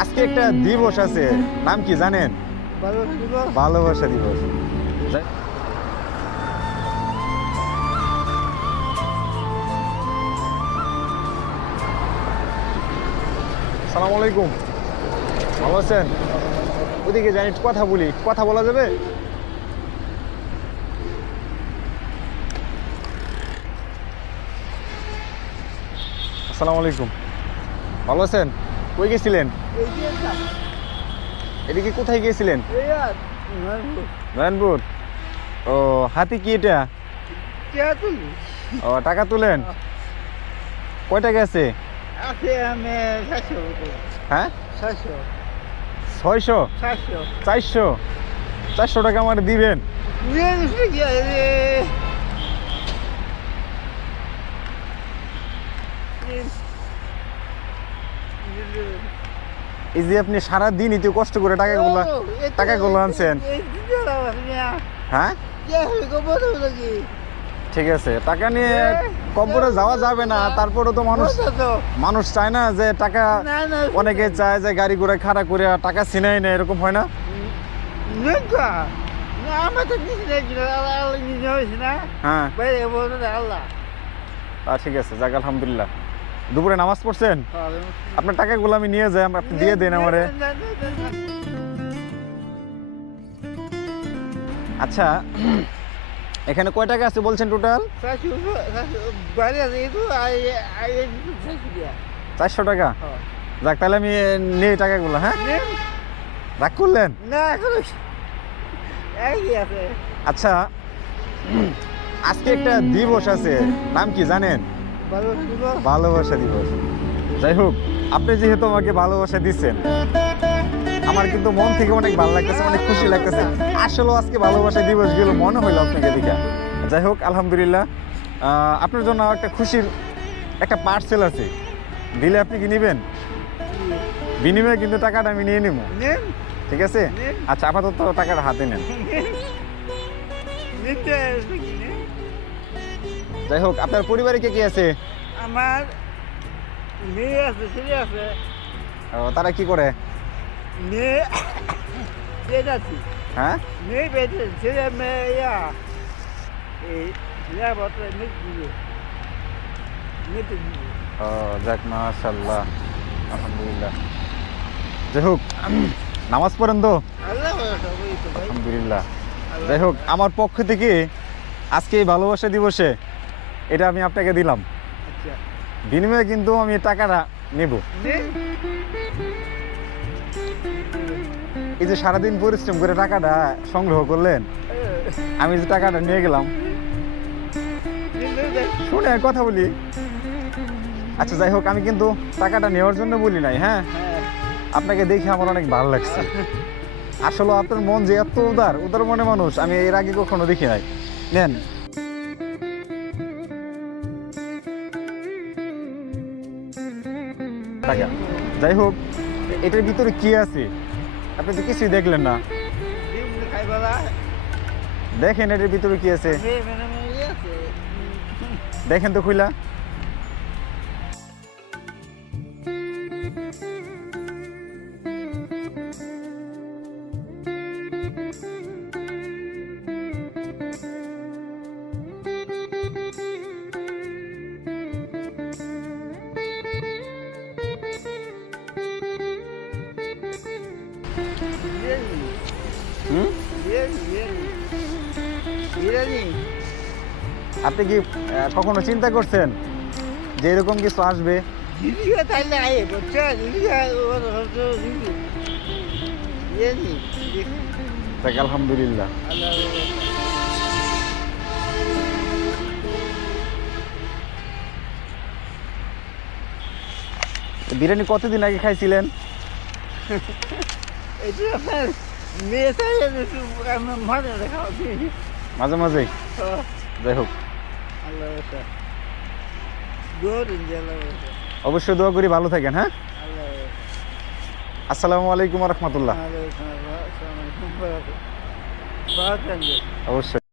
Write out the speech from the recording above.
আজকে একটা দিবস আছে, নাম কি জানেন? ভালোবাসা দিবস। আসসালামু আলাইকুম, ভালো আছেন? ওদিকে জানি কথা বলি, কথা বলা যাবে? আসসালামু আলাইকুম, ভালো আছেন? কই গেছিলেন? এদিকে কোথায় গিয়েছিলেন? নারায়ণপুর। ও, হাতি কি এটা? ও, টাকা তুলেন? কয় টাকা আছে? হ্যাঁ, 600 400 400 টাকা আমার দিবেন? এই যে আপনি সারাদিন এত কষ্ট করে টাকাগুলো আনছেন, হ্যাঁ ঠিক আছে, টাকা নিয়ে কবরে যাওয়া যাবে না, তারপরে তো মানুষ চায় না যে টাকা, অনেকে চায় যে গাড়ি ঘোড়া খাড়া করে টাকা ছিনাই না, এরকম হয় না? হ্যাঁ, ঠিক আছে, যাক আলহামদুলিল্লাহ। দুপুরে নামাজ পড়ছেন? আপনার টাকাগুলো আমি নিয়ে যাই, আপনি দিয়ে দেন আমারে। আচ্ছা, এখানে কয় টাকা আছে বলছেন টোটাল? 400 টাকা। যাক, তাহলে আমি নিয়ে টাকাগুলো। হ্যাঁ, রাগ করলেন? আচ্ছা, আজকে একটা দিবস আছে, নাম কি জানেন? ভালোবাসা দিবস। যাই হোক, আপনি যেহেতু আমাকে ভালোবাসা দিচ্ছেন, আমার কিন্তু মন থেকে অনেক ভালো লাগতেছে, অনেক খুশি লাগতেছে। আসলে আজকে ভালোবাসা দিবস গেল মনে হইলো আপনাকে দেখা। যাই হোক, আলহামদুলিল্লাহ। আপনার জন্য একটা খুশির একটা পার্সেল আছে, দিলে আপনি কি নেবেন? বিনিময়ে কিন্তু টাকাটা আমি নিয়ে নেব, ঠিক আছে? আচ্ছা, আপাতত টাকাটা হাতে নেন। যাই হোক, আপনার পরিবারে কে কে আছে? আমার মেয়ে আছে, ছেলে আছে। তারা কি করে? মেয়ে বেড়াচ্ছি। হ্যাঁ, মেয়ে বেড়ে, ছেলে মেয়ে ও যাক, মাশাআল্লাহ, আলহামদুলিল্লাহ। যাই হোক, নামাজ পড়েন তো? আলহামদুলিল্লাহ। যাই হোক, আমার পক্ষ থেকে আজকে এই ভালোবাসা দিবসে এটা আমি আপনাকে দিলাম, বিনিময়ে কিন্তু আমি টাকাটা নেব। এই যে সারাদিন পরিশ্রম করে টাকাটা সংগ্রহ করলেন, আমি যে টাকাটা নিয়ে গেলাম, শুনে কথা বলি। আচ্ছা, যাই হোক, আমি কিন্তু টাকাটা নেওয়ার জন্য বলি নাই। হ্যাঁ, আপনাকে দেখে আমার অনেক ভালো লাগছে। আসলে আপনার মন যে এত উদার মনে মানুষ আমি এর আগে কখনো দেখি নাই। নেন। টাকা। যাই হোক, এটার ভিতরে কি আছে আপনি তো কিছুই দেখলেন না। দেখেন এটার ভিতরে কি আছে, দেখেন তো খুইলা। আপনি কি কখনো চিন্তা করছেন যে এরকম কিছু আসবে? আলহামদুলিল্লাহ। বিরিয়ানি কতদিন আগে খাইছিলেন? মাঝে মাঝে। যাই হোক, অবশ্যই দোয়া করি ভালো থাকেন। হ্যাঁ, আসসালামু আলাইকুম ওয়া রাহমাতুল্লাহ। অবশ্যই।